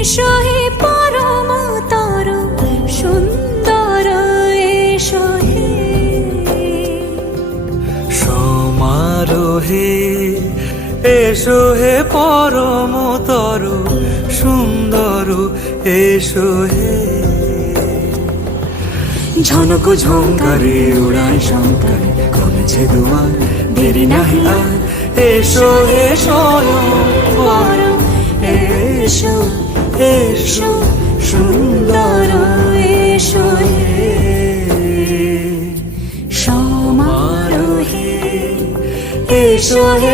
এসো হে পরমতর সুন্দর এসো হে সমারোহে এসো হে পরমতর সুন্দর এসো হে ঝনক ঝঙ্কারে উড়ায় শঙ্কার কমেছে দুয়ার দেরি নাহি আর এসো হে স্বয়ং পরম এসো এসো সুন্দর এসো হে সমারোহে এসো হে